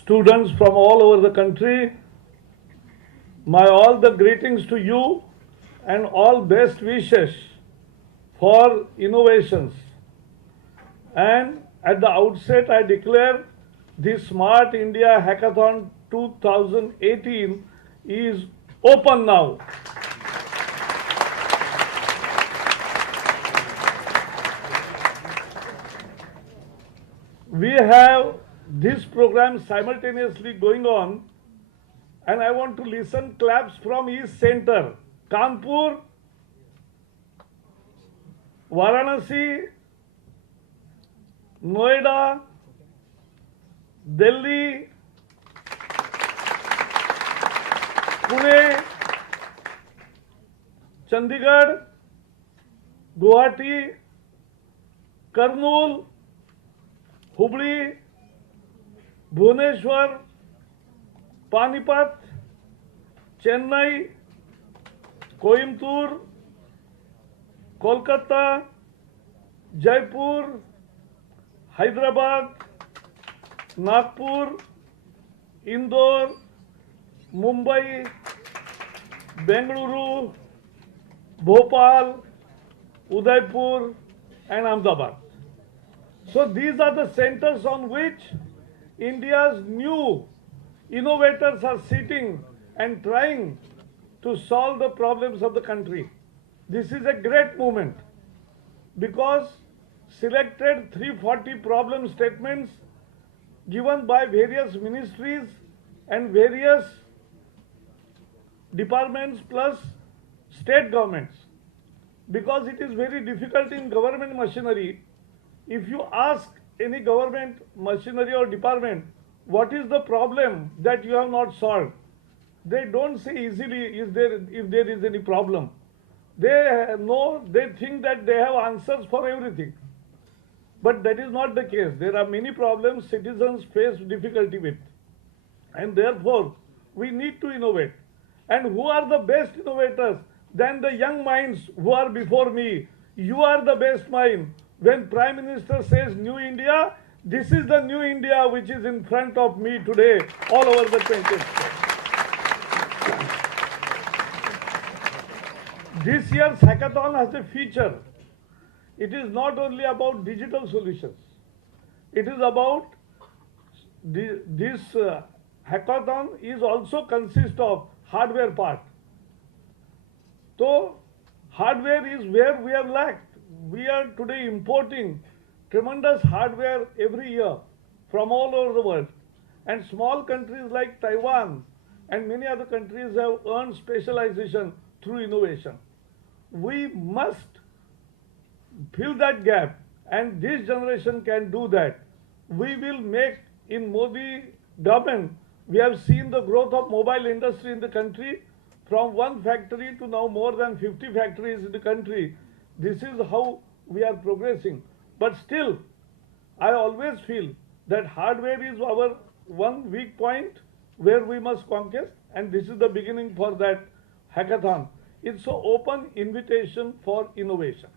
students from all over the country, my all the greetings to you and all best wishes for innovations. And at the outset, I declare the Smart India Hackathon 2018 is open now. We have this program simultaneously going on, and I want to listen claps from each center. Kanpur, Varanasi, Noida, Delhi, Pune, Chandigarh, Guwahati, Kurnool, Hubli, Bhubaneswar, Panipat, Chennai, Coimbatore, Kolkata, Jaipur, Hyderabad, Nagpur, Indore, Mumbai, Bengaluru, Bhopal, Udaipur and Ahmedabad. So these are the centers on which India's new innovators are sitting and trying to solve the problems of the country. This is a great moment because selected 340 problem statements given by various ministries and various departments plus state governments. Because it is very difficult in government machinery, if you ask any government machinery or department, what is the problem that you have not solved? They don't say easily if there is any problem. They think that they have answers for everything. But that is not the case. There are many problems citizens face difficulty with. And therefore, we need to innovate. And who are the best innovators than the young minds who are before me? You are the best mind. When Prime Minister says New India, this is the New India which is in front of me today all over the 20th state. This year's hackathon has a feature. It is not only about digital solutions. It is about this hackathon is also consists of hardware part. So hardware is where we have lacked. We are today importing tremendous hardware every year from all over the world. And small countries like Taiwan and many other countries have earned specialization through innovation. We must fill that gap, and this generation can do that. We will make, in Modi government, we have seen the growth of mobile industry in the country from one factory to now more than 50 factories in the country. This is how we are progressing. But still, I always feel that hardware is our one weak point where we must conquer, and this is the beginning for that hackathon. It's an open invitation for innovation.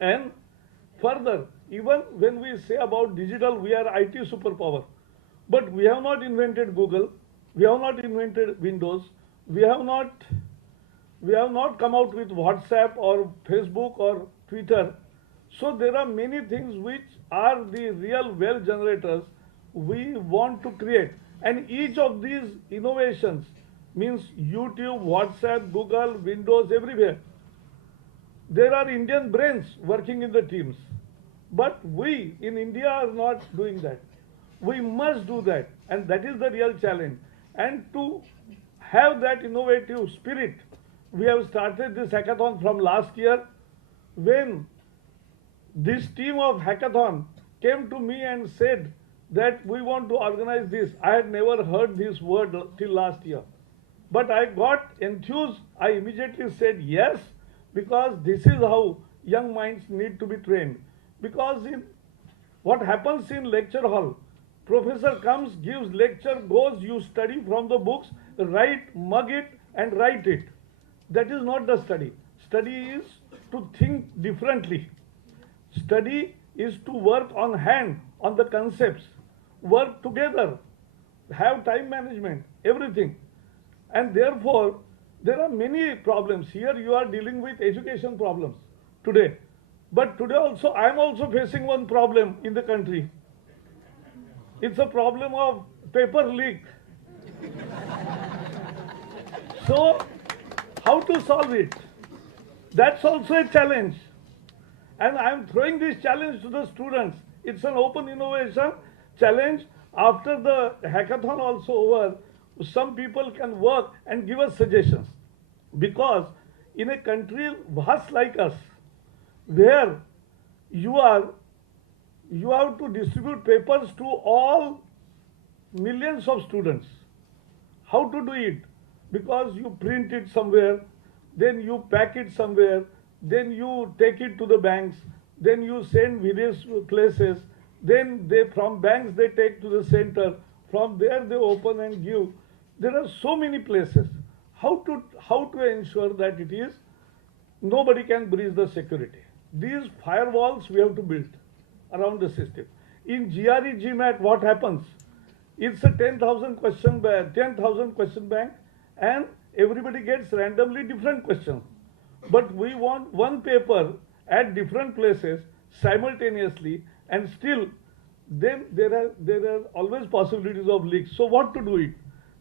And further, even when we say about digital, we are IT superpower. But we have not invented Google, we have not invented Windows, we have not come out with WhatsApp or Facebook or Twitter. So there are many things which are the real wealth generators we want to create. And each of these innovations means YouTube, WhatsApp, Google, Windows, everywhere. There are Indian brains working in the teams. But we in India are not doing that. We must do that, and that is the real challenge. And to have that innovative spirit, we have started this hackathon from last year. When this team of hackathon came to me and said that we want to organize this, I had never heard this word till last year. But I got enthused. I immediately said yes, because this is how young minds need to be trained. Because in what happens in lecture hall, professor comes, gives lecture, goes, you study from the books, write, mug it and write it. That is not the study. Study is to think differently. Study is to work on hand, on the concepts, work together. have time management, everything. And therefore, there are many problems. Here you are dealing with education problems today. But today also, I am also facing one problem in the country. It's a problem of paper leak. So, how to solve it? That's also a challenge. And I am throwing this challenge to the students. It's an open innovation challenge. After the hackathon also over, some people can work and give us suggestions. Because in a country vast like us, where you have to distribute papers to all millions of students. How to do it? Because you print it somewhere, then you pack it somewhere, then you take it to the banks, then you send various places, then from banks they take to the center, from there they open and give. There are so many places. How to ensure that it is nobody can breach the security? These firewalls we have to build around the system. In GRE GMAT, what happens? It's a 10,000 question bank, and everybody gets randomly different questions. But we want one paper at different places simultaneously, and still then there are always possibilities of leaks. So what to do it?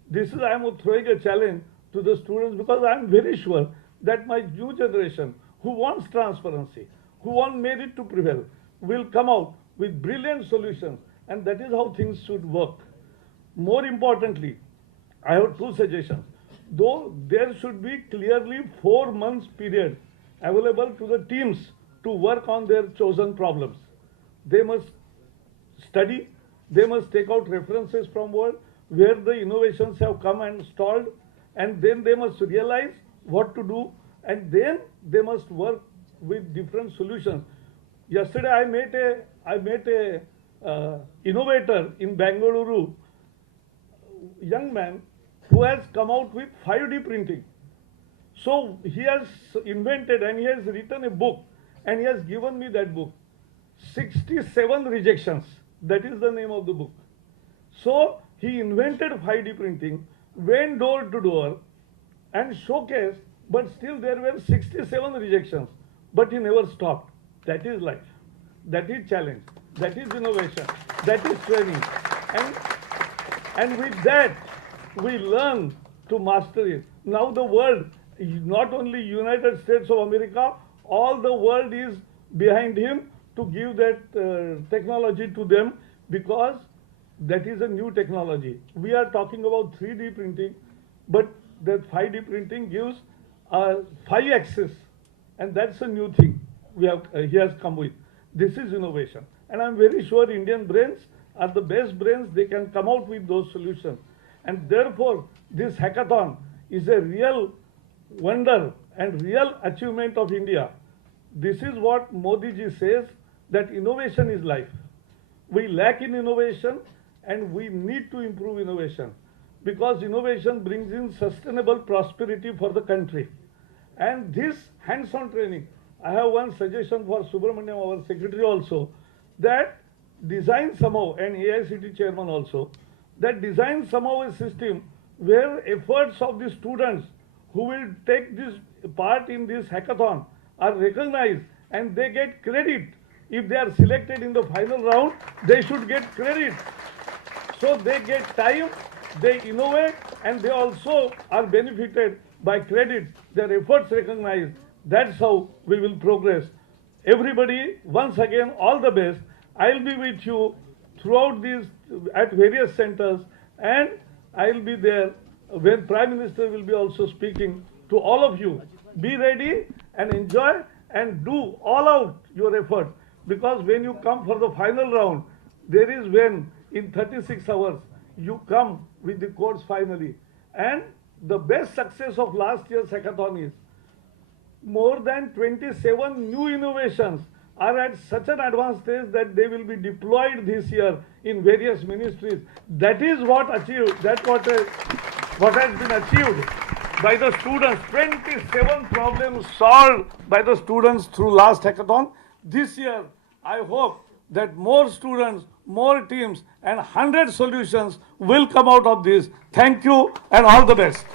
This is, I am throwing a challenge to the students, because I am very sure that my new generation who wants transparency, who want merit to prevail, will come out with brilliant solutions, and that is how things should work. More importantly, I have two suggestions. Though there should be clearly 4 months period available to the teams to work on their chosen problems. They must study, they must take out references from world where the innovations have come and stalled, and then they must realize what to do, and then they must work with different solutions. Yesterday I met a innovator in Bengaluru, young man who has come out with 5D printing. So he has invented and he has written a book, and he has given me that book. 67 rejections, that is the name of the book. So he invented 5D printing, went door to door and showcased, but still there were 67 rejections. But he never stopped. That is life. That is challenge. That is innovation. That is training. And with that, we learn to master it. Now the world, not only United States of America, all the world is behind him to give that technology to them, because that is a new technology. We are talking about 3D printing, but that 5D printing gives 5-axis, and that's a new thing he has come with. This is innovation. And I'm very sure Indian brains are the best brains. They can come out with those solutions. And therefore, this hackathon is a real wonder and real achievement of India. This is what Modi ji says, that innovation is life. We lack in innovation, and we need to improve innovation, because innovation brings in sustainable prosperity for the country. And this hands-on training, I have one suggestion for Subramaniam, our secretary also, that design somehow, and AICT chairman also, that design somehow a system where efforts of the students who will take this part in this hackathon are recognized, and they get credit. If they are selected in the final round, they should get credit. So they get time, they innovate, and they also are benefited by credit, their efforts recognized. That's how we will progress. Everybody, once again, all the best. I'll be with you throughout these, at various centers, and I'll be there when Prime Minister will be also speaking to all of you. Be ready and enjoy and do all out your effort, because when you come for the final round, there is when in 36 hours you come with the codes finally. And the best success of last year's hackathon is more than 27 new innovations are at such an advanced stage that they will be deployed this year in various ministries. That is what achieved, what has been achieved by the students. 27 problems solved by the students through last hackathon. This year, I hope that more students, more teams, and 100 solutions will come out of this. Thank you and all the best.